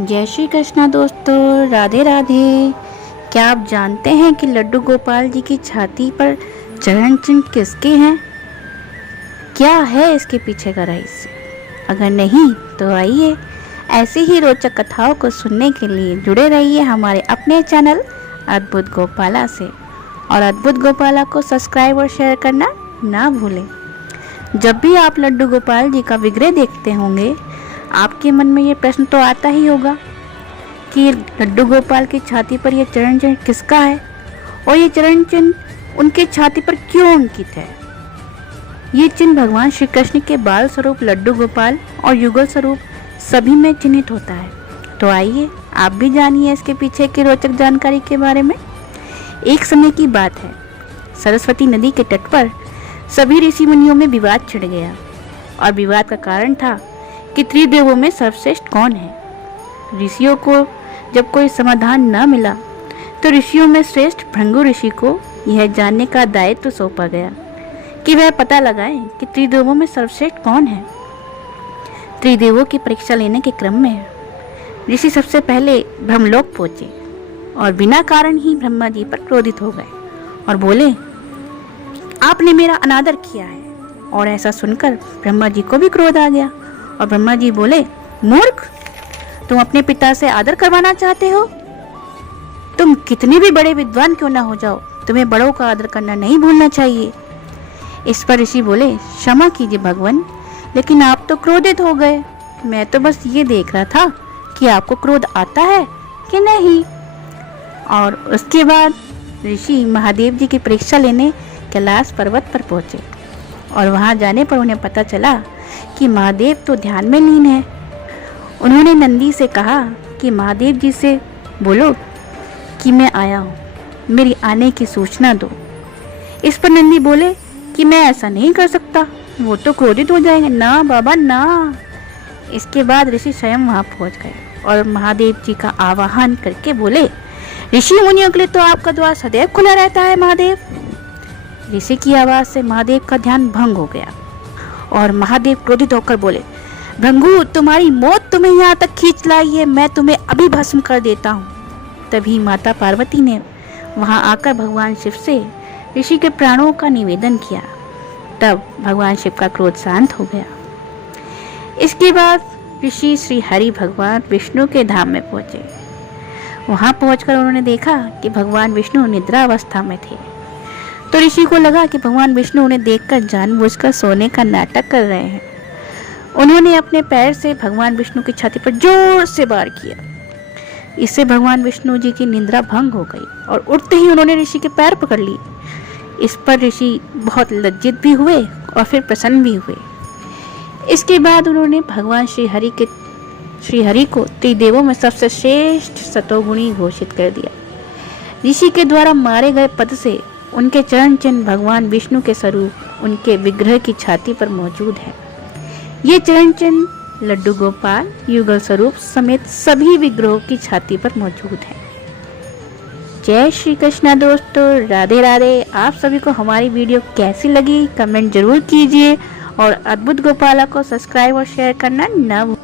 जय श्री कृष्णा दोस्तों, राधे राधे। क्या आप जानते हैं कि लड्डू गोपाल जी की छाती पर चरण चिन्ह किसके हैं? क्या है इसके पीछे का रहस्य? अगर नहीं तो आइए ऐसी ही रोचक कथाओं को सुनने के लिए जुड़े रहिए हमारे अपने चैनल अद्भुत गोपाला से। और अद्भुत गोपाला को सब्सक्राइब और शेयर करना ना भूलें। जब भी आप लड्डू गोपाल जी का विग्रह देखते होंगे, आपके मन में ये प्रश्न तो आता ही होगा कि लड्डू गोपाल की छाती पर यह चरण चिन्ह किसका है और ये चरण चिन्ह उनके छाती पर क्यों अंकित है। ये चिन्ह भगवान श्री कृष्ण के बाल स्वरूप लड्डू गोपाल और युगल स्वरूप सभी में चिन्हित होता है। तो आइए आप भी जानिए इसके पीछे की रोचक जानकारी के बारे में। एक समय की बात है, सरस्वती नदी के तट पर सभी ऋषि मुनियों में विवाद छिड़ गया और विवाद का कारण था कि त्रिदेवों में सर्वश्रेष्ठ कौन है। ऋषियों को जब कोई समाधान न मिला तो ऋषियों में श्रेष्ठ भृंगु ऋषि को यह जानने का दायित्व सौंपा गया कि वह पता लगाएं कि त्रिदेवों में सर्वश्रेष्ठ कौन है। त्रिदेवों की परीक्षा लेने के क्रम में ऋषि सबसे पहले ब्रह्मलोक पहुंचे और बिना कारण ही ब्रह्मा जी पर क्रोधित हो गए और बोले, आपने मेरा अनादर किया है। और ऐसा सुनकर ब्रह्मा जी को भी क्रोध आ गया और ब्रह्मा जी बोले, मूर्ख, तुम अपने पिता से आदर करवाना चाहते हो? तुम कितने भी बड़े विद्वान क्यों ना हो जाओ, तुम्हें बड़ों का आदर करना नहीं भूलना चाहिए। इस पर ऋषि बोले, क्षमा कीजिए भगवान, लेकिन आप तो क्रोधित हो गए। मैं तो बस ये देख रहा था कि आपको क्रोध आता है कि नहीं। और उसके बाद ऋषि महादेव जी की परीक्षा लेने कैलाश पर्वत पर पहुंचे और वहां जाने पर उन्हें पता चला कि महादेव तो ध्यान में लीन है। उन्होंने नंदी से कहा कि महादेव जी से बोलो कि मैं आया हूँ, मेरी आने की सूचना दो। इस पर नंदी बोले कि मैं ऐसा नहीं कर सकता, वो तो क्रोधित हो जाएंगे। ना बाबा ना। इसके बाद ऋषि स्वयं वहाँ पहुँच गए और महादेव जी का आवाहन करके बोले, ऋषि मुनियों के लिए तो आपका द्वार सदैव खुला रहता है महादेव। ऋषि की आवाज़ से महादेव का ध्यान भंग हो गया और महादेव क्रोधित होकर बोले, भृंगु, तुम्हारी मौत तुम्हें यहाँ तक खींच लाई है, मैं तुम्हें अभी भस्म कर देता हूँ। तभी माता पार्वती ने वहाँ आकर भगवान शिव से ऋषि के प्राणों का निवेदन किया। तब भगवान शिव का क्रोध शांत हो गया। इसके बाद ऋषि श्री हरि भगवान विष्णु के धाम में पहुँचे। वहाँ पहुँचकर उन्होंने देखा कि भगवान विष्णु निद्रा अवस्था में थे। तो ऋषि को लगा कि भगवान विष्णु उन्हें देखकर जानबूझकर सोने का नाटक कर रहे हैं। उन्होंने अपने पैर से भगवान विष्णु की छाती पर जोर से वार किया। इससे भगवान विष्णु जी की निद्रा भंग हो गई और उठते ही उन्होंने ऋषि के पैर पकड़ लिए। इस पर ऋषि बहुत लज्जित भी हुए और फिर प्रसन्न भी हुए। इसके बाद उन्होंने भगवान श्री हरि को त्रिदेवों में सबसे श्रेष्ठ सतोगुणी घोषित कर दिया। ऋषि के द्वारा मारे गए पद से उनके चरण चिन्ह भगवान विष्णु के स्वरूप उनके विग्रह की छाती पर मौजूद है। ये चरण चिन्ह लड्डू गोपाल युगल स्वरूप समेत सभी विग्रहों की छाती पर मौजूद है। जय श्री कृष्णा दोस्तों, राधे राधे। आप सभी को हमारी वीडियो कैसी लगी कमेंट जरूर कीजिए और अद्भुत गोपाला को सब्सक्राइब और शेयर करना ना भूलें।